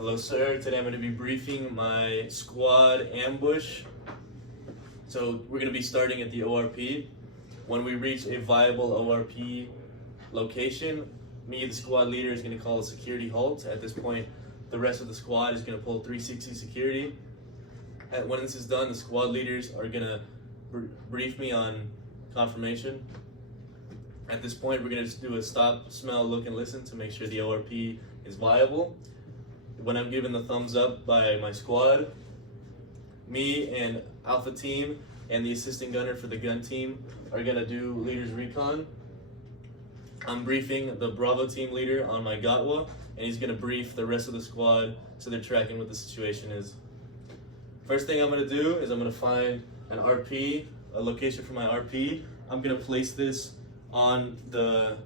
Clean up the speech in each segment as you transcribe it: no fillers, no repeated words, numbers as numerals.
Hello, sir. Today I'm going to be briefing my squad ambush. So we're going to be starting at the ORP. When we reach a viable ORP location, me, the squad leader, is going to call a security halt. At this point, the rest of the squad is going to pull 360 security. When this is done, the squad leaders are going to brief me on confirmation. At this point, we're going to just do a stop, smell, look, and listen to make sure the ORP is viable. When I'm given the thumbs up by my squad, me and Alpha Team and the assistant gunner for the gun team are going to do leader's recon. I'm briefing the Bravo team leader on my Gatwa, and he's going to brief the rest of the squad so they're tracking what the situation is. First thing I'm going to do is I'm going to find an RP, a location for my RP. I'm going to place this on the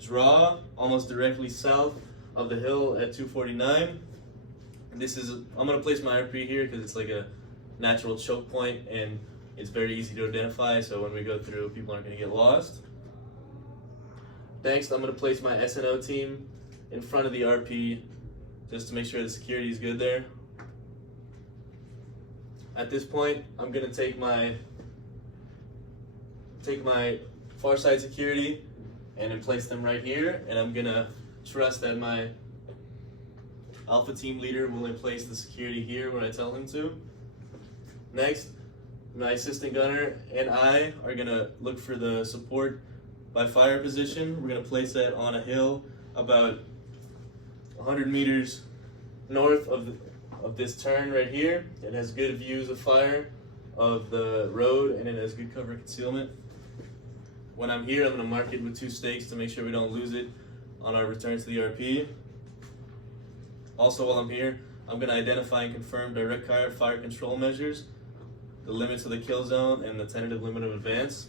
draw, almost directly south of the hill at 249. I'm going to place my RP here because it's like a natural choke point and it's very easy to identify, so when we go through, people aren't going to get lost. Next, I'm going to place my SNO team in front of the RP just to make sure the security is good there. At this point, I'm going to take my far side security and then place them right here, and I'm going to trust that my Alpha team leader will place the security here when I tell him to. Next, my assistant gunner and I are going to look for the support by fire position. We're going to place that on a hill about 100 meters north of this turn right here. It has good views of fire of the road, and it has good cover concealment. When I'm here, I'm going to mark it with 2 stakes to make sure we don't lose it on our return to the RP. Also, while I'm here, I'm going to identify and confirm direct fire control measures, the limits of the kill zone, and the tentative limit of advance.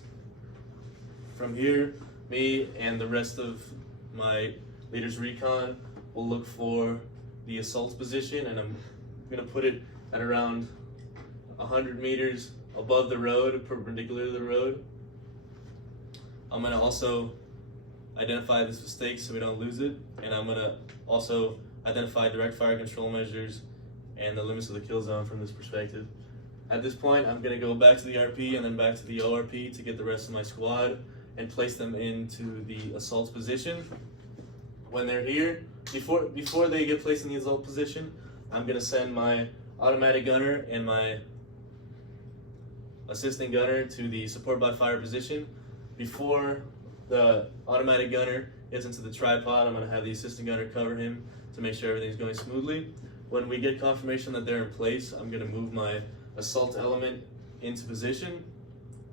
From here, me and the rest of my leader's recon will look for the assault position, and I'm going to put it at around 100 meters above the road, perpendicular to the road. I'm going to also identify this mistake so we don't lose it, and I'm going to also identify direct fire control measures and the limits of the kill zone from this perspective. At this point, I'm going to go back to the RP and then back to the ORP to get the rest of my squad and place them into the assault position. When they're here, before they get placed in the assault position, I'm going to send my automatic gunner and my assistant gunner to the support by fire position. Before the automatic gunner gets into the tripod, I'm going to have the assistant gunner cover him to make sure everything's going smoothly. When we get confirmation that they're in place, I'm going to move my assault element into position.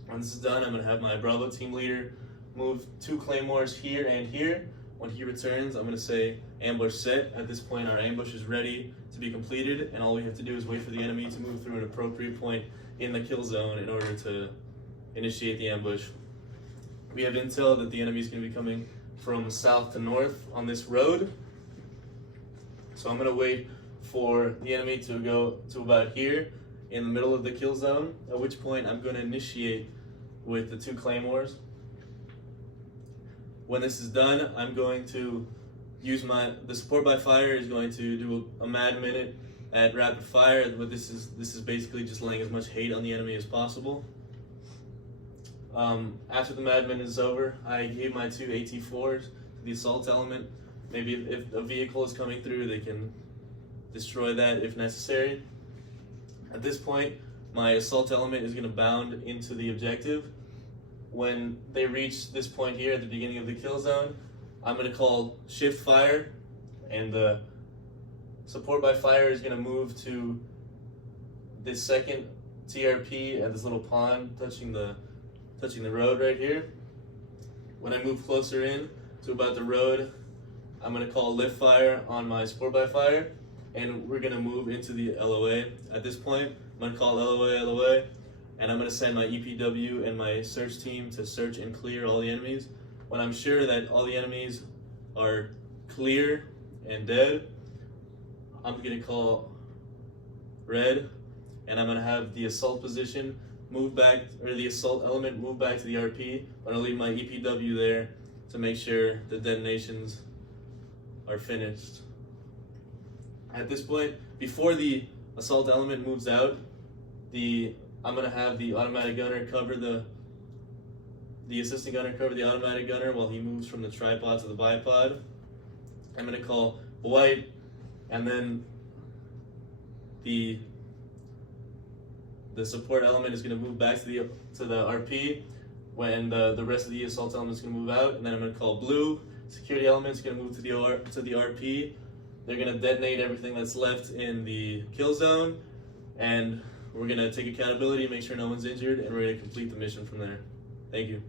When this is done, I'm going to have my Bravo team leader move 2 claymores here and here. When he returns, I'm going to say ambush set. At this point, our ambush is ready to be completed, and all we have to do is wait for the enemy to move through an appropriate point in the kill zone in order to initiate the ambush. We have intel that the enemy is going to be coming from south to north on this road. So I'm going to wait for the enemy to go to about here in the middle of the kill zone, at which point I'm going to initiate with the 2 claymores. When this is done, I'm going to use the support by fire is going to do a mad minute at rapid fire, but this is basically just laying as much hate on the enemy as possible. After the mad minute is over, I gave my 2 AT4s to the assault element. Maybe if a vehicle is coming through, they can destroy that if necessary. At this point, my assault element is going to bound into the objective. When they reach this point here at the beginning of the kill zone, I'm going to call shift fire, and the support by fire is going to move to this second TRP at this little pond touching the road right here. When I move closer in to about the road, I'm going to call lift fire on my support by fire, and we're going to move into the LOA. At this point, I'm going to call LOA, and I'm going to send my EPW and my search team to search and clear all the enemies. When I'm sure that all the enemies are clear and dead, I'm going to call red, and I'm going to have the assault position move back, or the assault element move back to the RP. I'm going to leave my EPW there to make sure the detonations are finished. At this point, before the assault element moves out, I'm gonna have the automatic gunner cover the assistant gunner cover the automatic gunner while he moves from the tripod to the bipod. I'm gonna call white, and then the support element is gonna move back to the RP when the rest of the assault element is gonna move out, and then I'm gonna call blue. Security element is gonna move to the RP. They're gonna detonate everything that's left in the kill zone, and we're gonna take accountability, make sure no one's injured, and we're gonna complete the mission from there. Thank you.